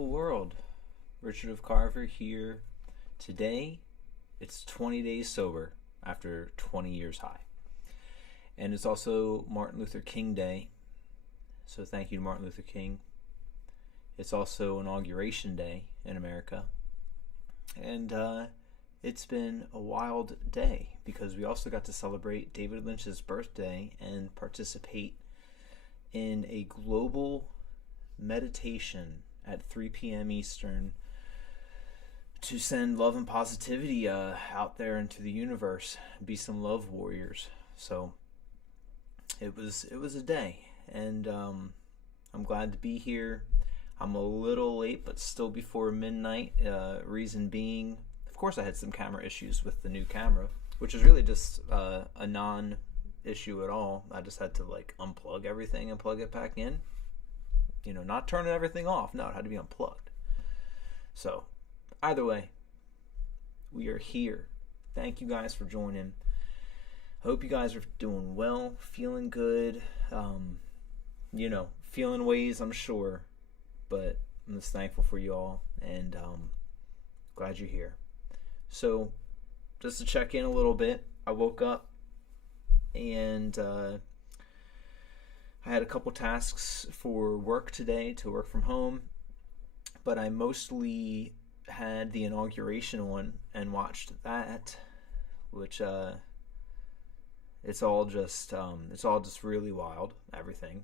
Hello world, Richard of Carver here. Today, it's 20 days sober after 20 years high. And it's also Martin Luther King Day, so thank you to Martin Luther King. It's also Inauguration Day in America. And it's been a wild day because we also got to celebrate David Lynch's birthday and participate in a global meditation at 3 p.m. Eastern to send love and positivity out there into the universe, be some love warriors. So it was a day, and I'm glad to be here. I'm a little late, but still before midnight. Reason being, of course, I had some camera issues with the new camera, which is really just a non-issue at all. I just had to unplug everything and plug it back in. Not turning everything off. No, it had to be unplugged. So, either way, we are here. Thank you guys for joining. Hope you guys are doing well, feeling good. Feeling ways, I'm sure. But I'm just thankful for you all, and glad you're here. So, just to check in a little bit, I woke up and I had a couple tasks for work today to work from home, but I mostly had the inauguration on and watched that, which it's all just really wild, everything.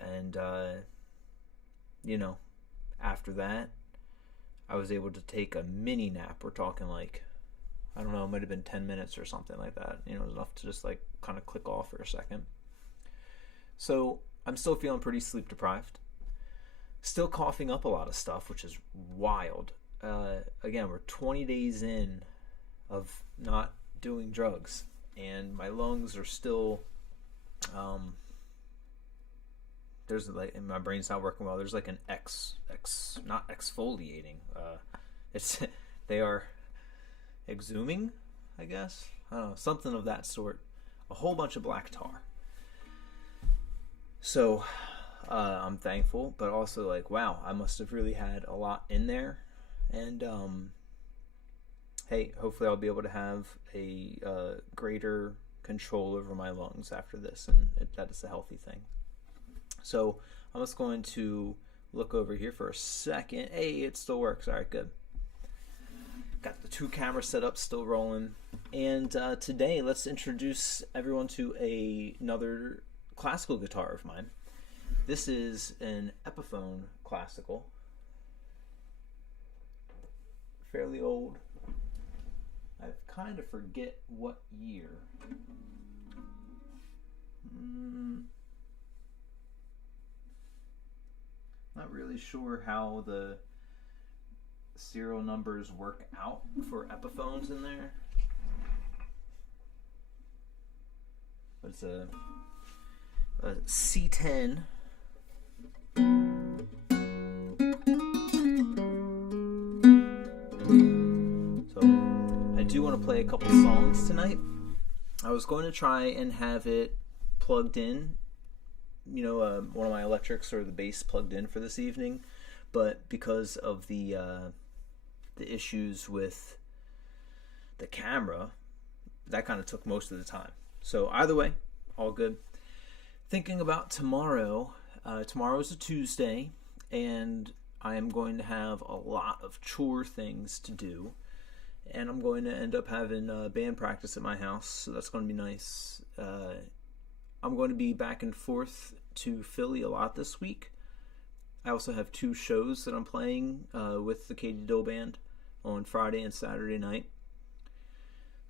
And after that, I was able to take a mini nap. We're talking I don't know, it might have been 10 minutes or something like that. It was enough to just kind of click off for a second. So I'm still feeling pretty sleep deprived. Still coughing up a lot of stuff, which is wild. Again, we're 20 days in of not doing drugs, and my lungs are still and my brain's not working well. There's an not exfoliating. They are exhuming, I guess. I don't know, something of that sort. A whole bunch of black tar. So I'm thankful, but also wow, I must have really had a lot in there. And hey, hopefully I'll be able to have a greater control over my lungs after this, and that is a healthy thing. So I'm just going to look over here for a second. Hey, it still works. All right, good. Got the 2 cameras set up, still rolling. And today, let's introduce everyone to another classical guitar of mine. This is an Epiphone classical. Fairly old. I kind of forget what year. Not really sure how the serial numbers work out for Epiphones in there. But it's a C10. So I do want to play a couple songs tonight. I was going to try and have it plugged in, one of my electrics or the bass plugged in for this evening, but because of the issues with the camera, that kind of took most of the time. So either way, all good. Thinking about tomorrow. Tomorrow's a Tuesday, and I am going to have a lot of chore things to do, and I'm going to end up having band practice at my house, so that's going to be nice. I'm going to be back and forth to Philly a lot this week. I also have 2 shows that I'm playing with the Katie Dill Band on Friday and Saturday night.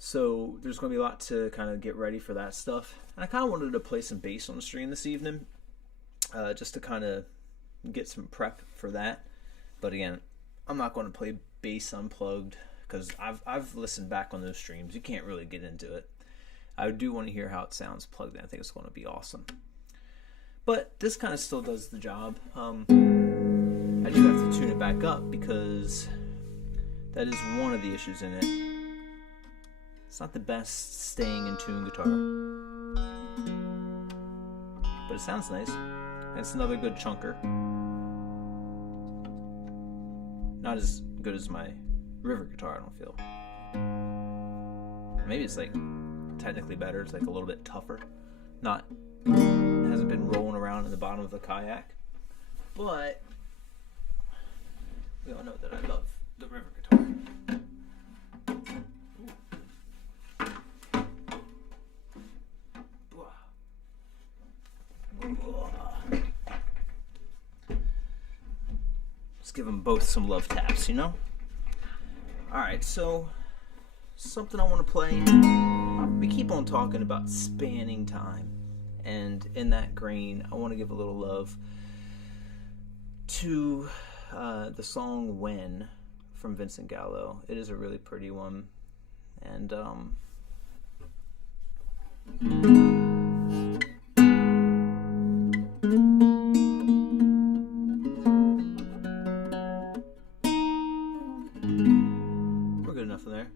So there's going to be a lot to kind of get ready for that stuff. And I kind of wanted to play some bass on the stream this evening, just to kind of get some prep for that. But again, I'm not going to play bass unplugged because I've listened back on those streams. You can't really get into it. I do want to hear how it sounds plugged in. I think it's going to be awesome. But this kind of still does the job. I do have to tune it back up because that is one of the issues in it. It's not the best staying in tune guitar, but it sounds nice. And it's another good chunker. Not as good as my river guitar, I don't feel. Maybe it's like technically better. It's like a little bit tougher. Hasn't been rolling around in the bottom of the kayak. But we all know that I love the river guitar. Let's give them both some love taps, you know? Alright, so something I want to play. We keep on talking about spanning time. And in that grain, I want to give a little love to the song When from Vincent Gallo. It is a really pretty one. And we're good enough in there.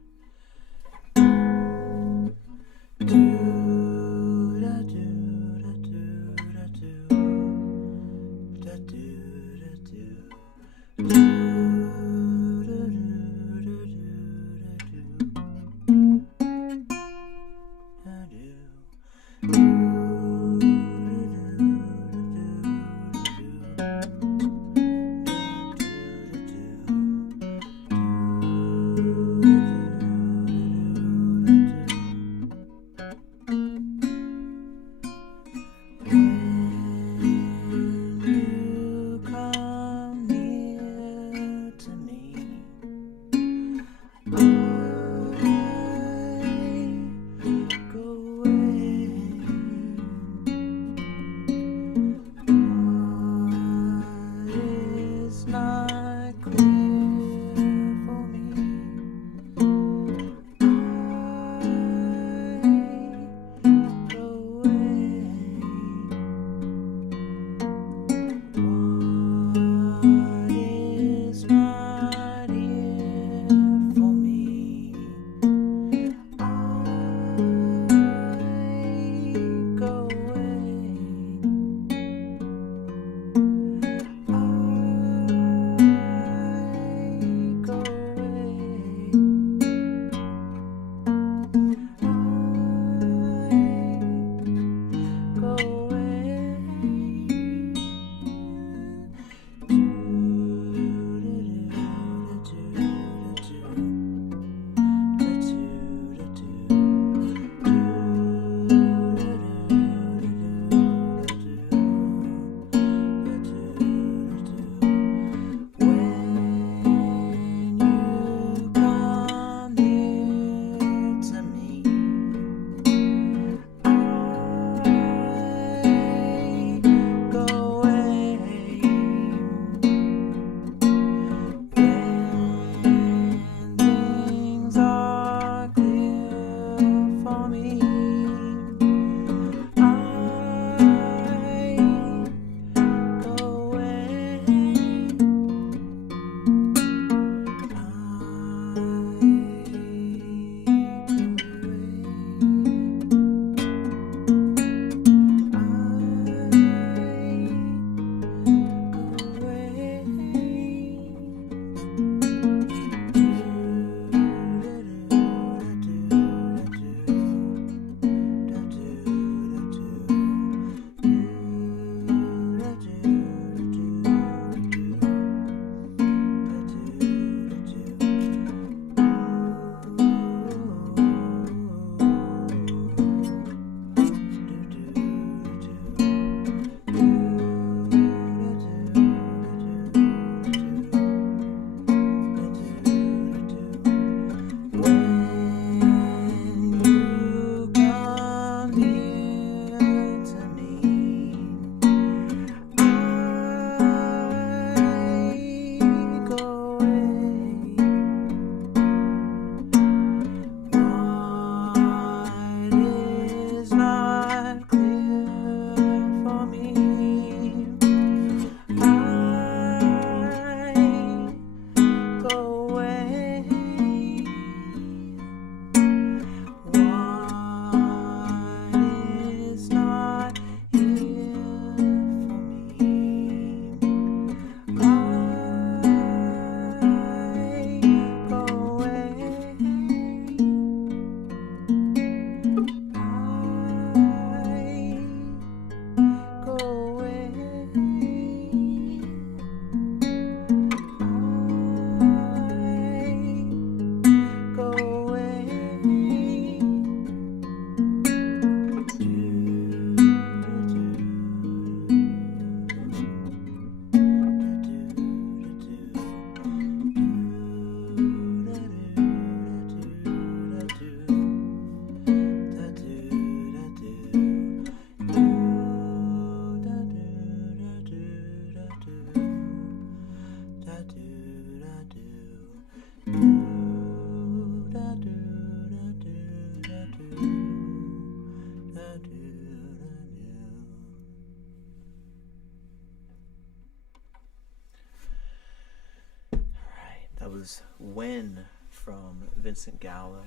was When from Vincent Gallo.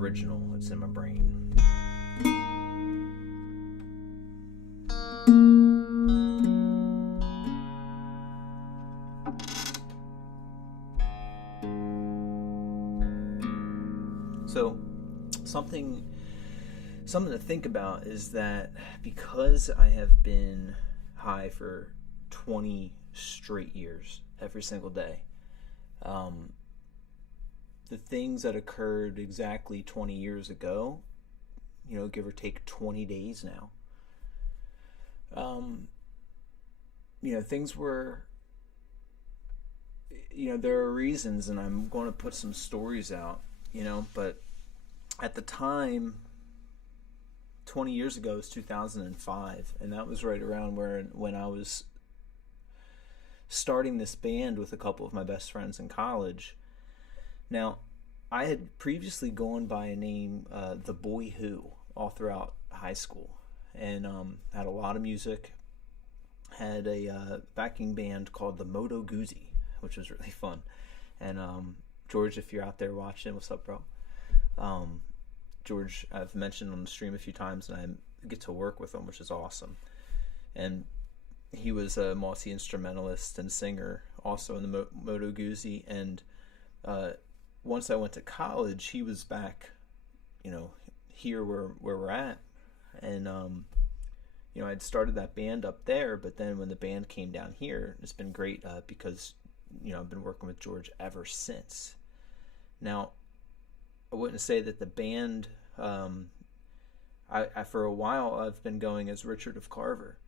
Original that's in my brain. So something to think about is that because I have been high for 20 straight years, every single day, the things that occurred exactly 20 years ago, give or take 20 days now, things were, there are reasons, and I'm going to put some stories out, but at the time, 20 years ago was 2005, and that was right around when I was starting this band with a couple of my best friends in college. Now, I had previously gone by a name, The Boy Who, all throughout high school, and had a lot of music. Had a backing band called the Moto Guzzi, which was really fun. And George, if you're out there watching, what's up, bro? George, I've mentioned on the stream a few times, and I get to work with him, which is awesome. And he was a multi-instrumentalist and singer, also in the Moto Guzzi, and once I went to college, he was back, here where we're at, and I'd started that band up there, but then when the band came down here, it's been great because I've been working with George ever since. Now, I wouldn't say that the band, I for a while I've been going as Richard of Carver,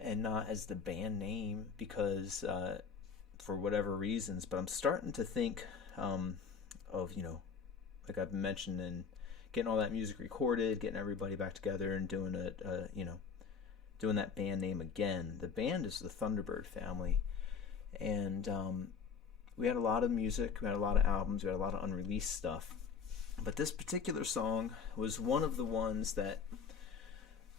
and not as the band name because for whatever reasons, but I'm starting to think of, like I've mentioned, and getting all that music recorded, getting everybody back together and doing doing that band name again. The band is the Thunderbird family, and we had a lot of music, we had a lot of albums, we had a lot of unreleased stuff, but this particular song was one of the ones that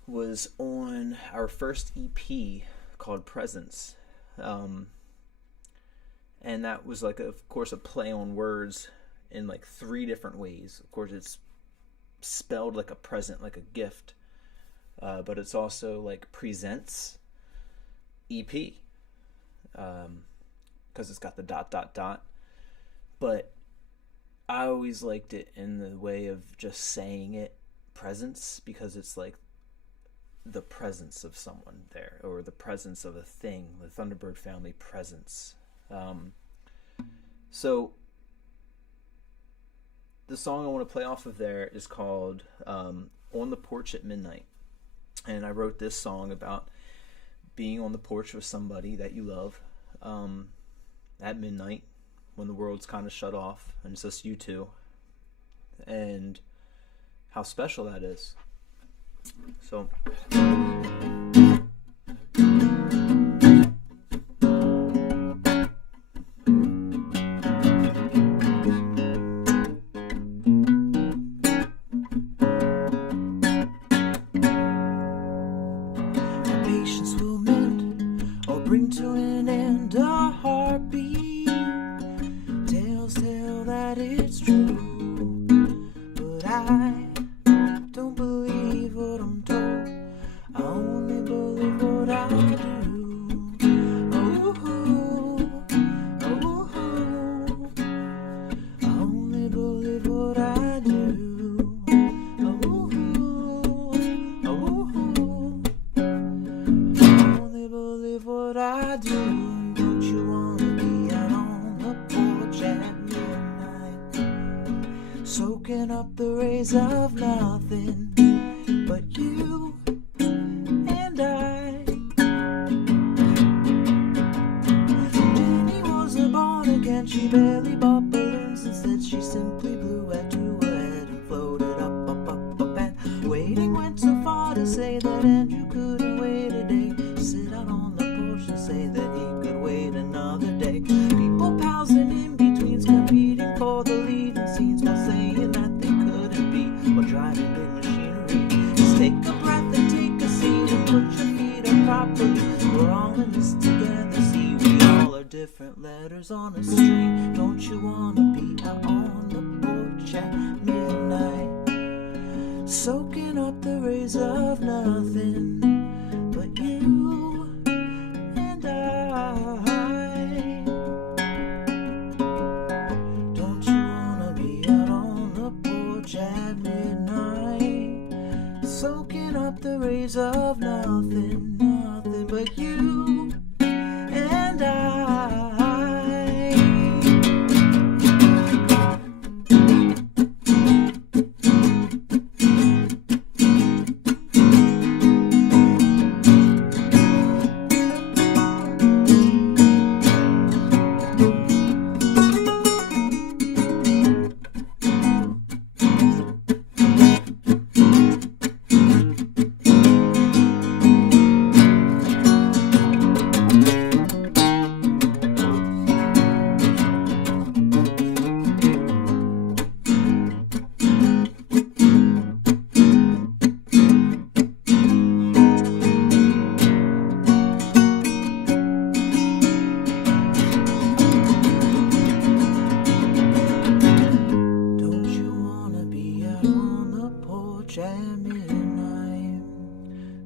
was on our first EP called Presence, and that was of course a play on words in 3 different ways. Of course, it's spelled like a present, like a gift, but it's also presents EP, because it's got the ... But I always liked it in the way of just saying it, presence, because it's the presence of someone there, or the presence of a thing, the Thunderbird family presence. So the song I want to play off of there is called On the Porch at Midnight. And I wrote this song about being on the porch with somebody that you love at midnight when the world's kind of shut off and it's just you two, and how special that is. So bring to an end a heartbeat. Tales tell that it's true, but I don't believe what I'm told. I only believe what I do. Oh, oh, oh. I only believe what I do. Oh, oh, oh. I only believe what I do. Don't you wanna be out on the porch at midnight, soaking up the rays of nothing but you and I? Jenny wasn't born again, she barely bought balloons. Instead she simply blew out to her head and floated up, up, up, up. And waiting went so far to say that Andrew couldn't wait a day, sit out on the porch and say that he could wait another day. People pausing in betweens, competing for the leading scenes while saying that they couldn't be, while driving big machinery. Just take a breath and take a seat and put your feet up properly. We're all in this together, see, we all are different letters on a string. Don't you wanna be out on the porch at midnight, soaking up the rays of nothing but you and I? Don't you wanna be out on the porch at midnight, soaking up the rays of nothing, nothing but you and I?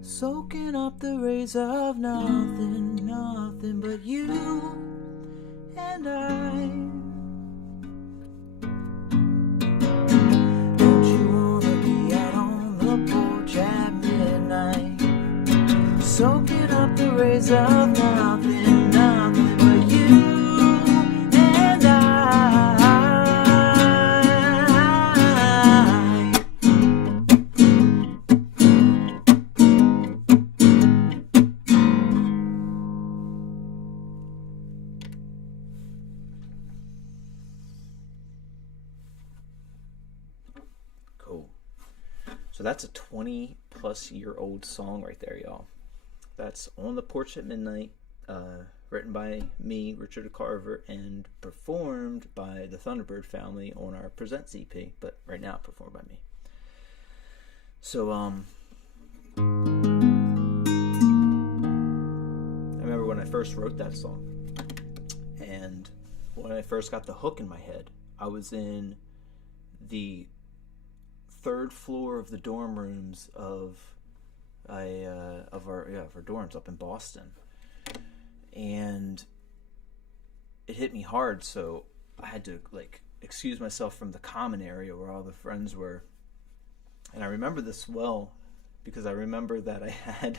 Soaking up the rays of nothing, nothing but you and I. Don't you wanna be out on the porch at midnight, soaking up the rays of nothing, nothing but you and I. So that's a 20 plus year old song right there, y'all. That's On the Porch at Midnight, written by me, Richard Carver, and performed by the Thunderbird family on our Presents EP, but right now performed by me. So I remember when I first wrote that song, and when I first got the hook in my head, I was in the third floor of the dorm rooms of our dorms up in Boston, and it hit me hard, so I had to excuse myself from the common area where all the friends were. And I remember this well because I remember that I had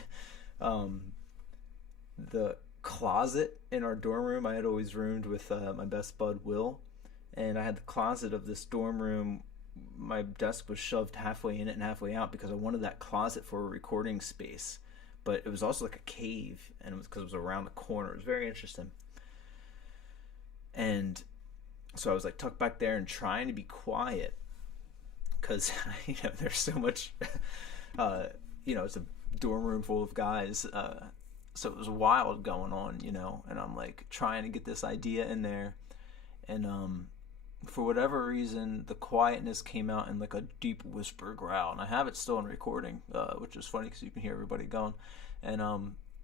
the closet in our dorm room. I had always roomed with my best bud Will, and I had the closet of this dorm room my desk was shoved halfway in it and halfway out because I wanted that closet for a recording space, but it was also like a cave, and it was because it was around the corner. It was very interesting. And so I was like tucked back there and trying to be quiet because there's so much it's a dorm room full of guys, so it was wild going on, and I'm like trying to get this idea in there, and for whatever reason the quietness came out in like a deep whisper growl, and I have it still in recording, which is funny because you can hear everybody going, and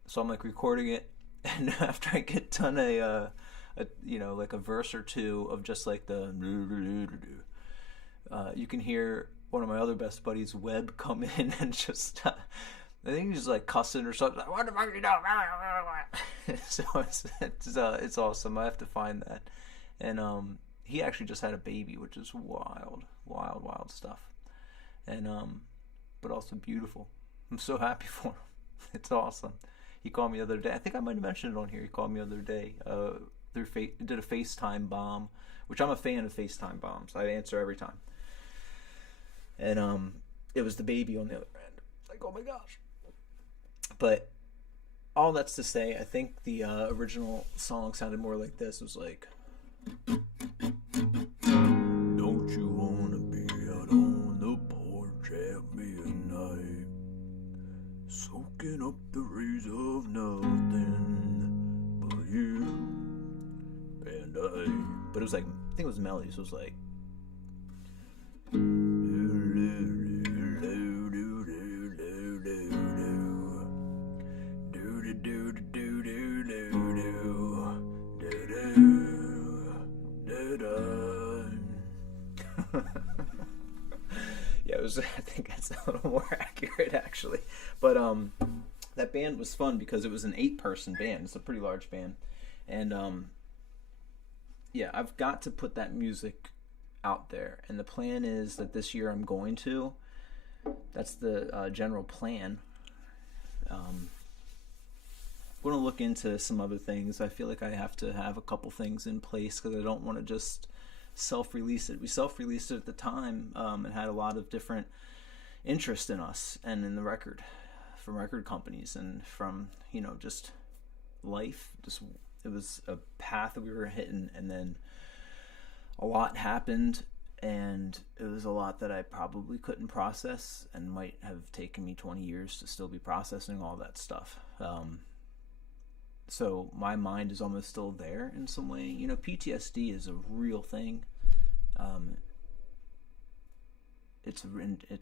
so I'm like recording it, and after I get done like a verse or two of just like the you can hear one of my other best buddies, Webb, come in and just I think he's like cussing or something, like, what the fuck are you doing? So it's awesome. I have to find that. And he actually just had a baby, which is wild stuff, and but also beautiful. I'm so happy for him. It's awesome. He called me the other day. I think I might have mentioned it on here. He called me the other day did a FaceTime bomb, which I'm a fan of FaceTime bombs. I answer every time. And it was the baby on the other end. Like, oh my gosh. But all that's to say, I think the original song sounded more like this. It was like, don't you wanna be out on the porch at midnight, soaking up the rays of nothing but you and I. But it was like, I think it was melody, so it was like, yeah, it was. I think that's a little more accurate, actually. But that band was fun because it was an 8-person band. It's a pretty large band, and yeah, I've got to put that music out there, and the plan is that this year I'm going to. That's the general plan. I'm going to look into some other things. I feel like I have to have a couple things in place because I don't want to just self-release it. We self-released it at the time, and had a lot of different interest in us and in the record from record companies and from just life. Just it was a path that we were hitting, and then a lot happened, and it was a lot that I probably couldn't process and might have taken me 20 years to still be processing all that stuff. So my mind is almost still there in some way. PTSD is a real thing. It's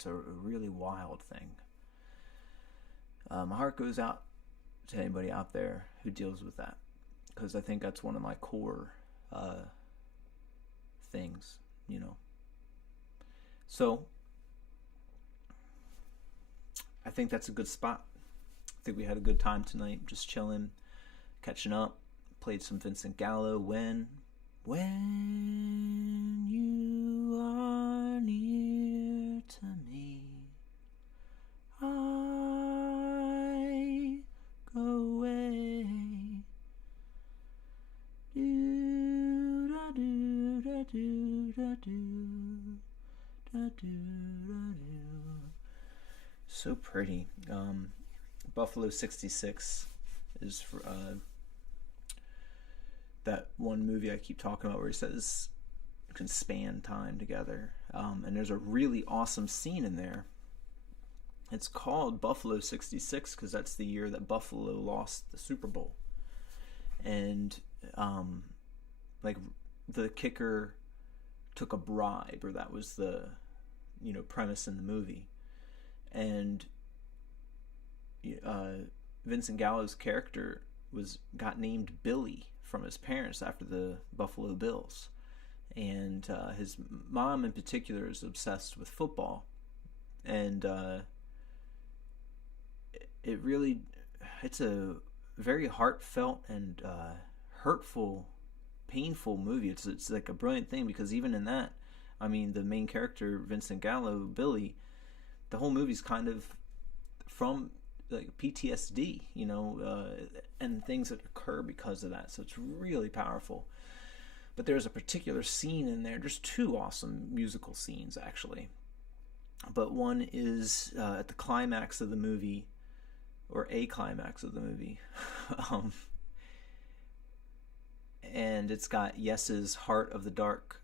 a really wild thing. My heart goes out to anybody out there who deals with that, because I think that's one of my core things, So I think that's a good spot. I think we had a good time tonight, just chilling, catching up. Played some Vincent Gallo. When you are near to me, I go away. Do da do da do da do da do da do. So pretty. Buffalo 66 is for that one movie I keep talking about where he says you can span time together, and there's a really awesome scene in there. It's called Buffalo 66 because that's the year that Buffalo lost the Super Bowl, and like the kicker took a bribe, or that was the premise in the movie, and Vincent Gallo's character got named Billy from his parents after the Buffalo Bills, and his mom in particular is obsessed with football, and it's a very heartfelt and hurtful, painful movie. It's like a brilliant thing because even in that, I mean, the main character Vincent Gallo, Billy, the whole movie's kind of from like PTSD, and things that occur because of that. So it's really powerful. But there's a particular scene in there. There's two awesome musical scenes, actually. But one is at the climax of the movie, or a climax of the movie. And it's got Yes's Heart of the Dark.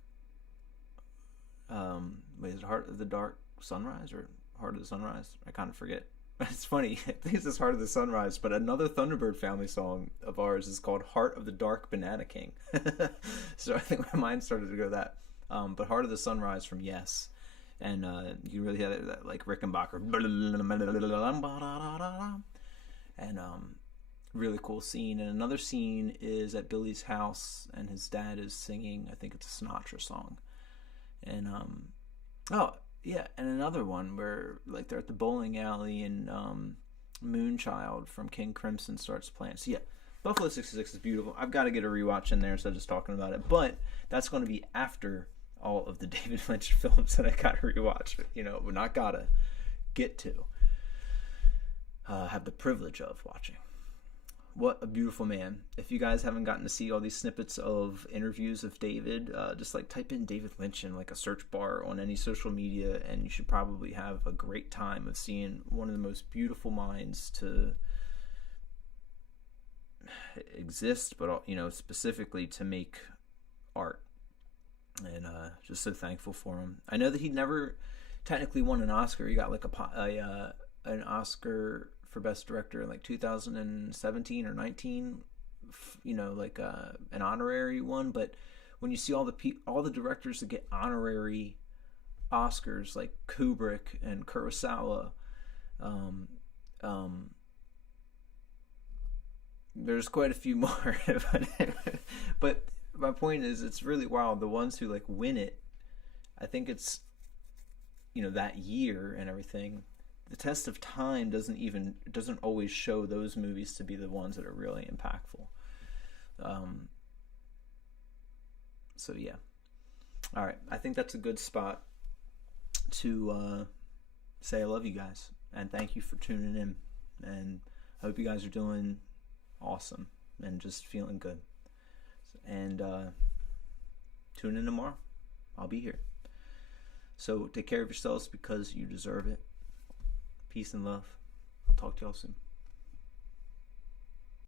Is it Heart of the Dark Sunrise or Heart of the Sunrise? I kind of forget. It's funny. I think it's Heart of the Sunrise, but another Thunderbird family song of ours is called Heart of the Dark Banana King. So I think my mind started to go that. But Heart of the Sunrise from Yes. And you really had that like Rickenbacker. And really cool scene. And another scene is at Billy's house, and his dad is singing, I think it's a Sinatra song. And and another one where like they're at the bowling alley and Moonchild from King Crimson starts playing. So yeah, Buffalo 66 is beautiful. I've got to get a rewatch in there instead of just talking about it. But that's going to be after all of the David Lynch films that I got to rewatch. We're not gotta get to have the privilege of watching. What a beautiful man. If you guys haven't gotten to see all these snippets of interviews of David, just like type in David Lynch in like a search bar on any social media, and you should probably have a great time of seeing one of the most beautiful minds to exist, but specifically to make art. And just so thankful for him. I know that he never technically won an Oscar. He got like an Oscar for Best Director in like 2017 or 19, like an honorary one. But when you see all the directors that get honorary Oscars, like Kubrick and Kurosawa, there's quite a few more. But my point is, it's really wild. The ones who like win it, I think it's that year and everything. The test of time doesn't always show those movies to be the ones that are really impactful. So yeah. All right, I think that's a good spot to say I love you guys and thank you for tuning in, and I hope you guys are doing awesome and just feeling good. And tune in tomorrow. I'll be here. So take care of yourselves because you deserve it. Peace and love. I'll talk to y'all soon.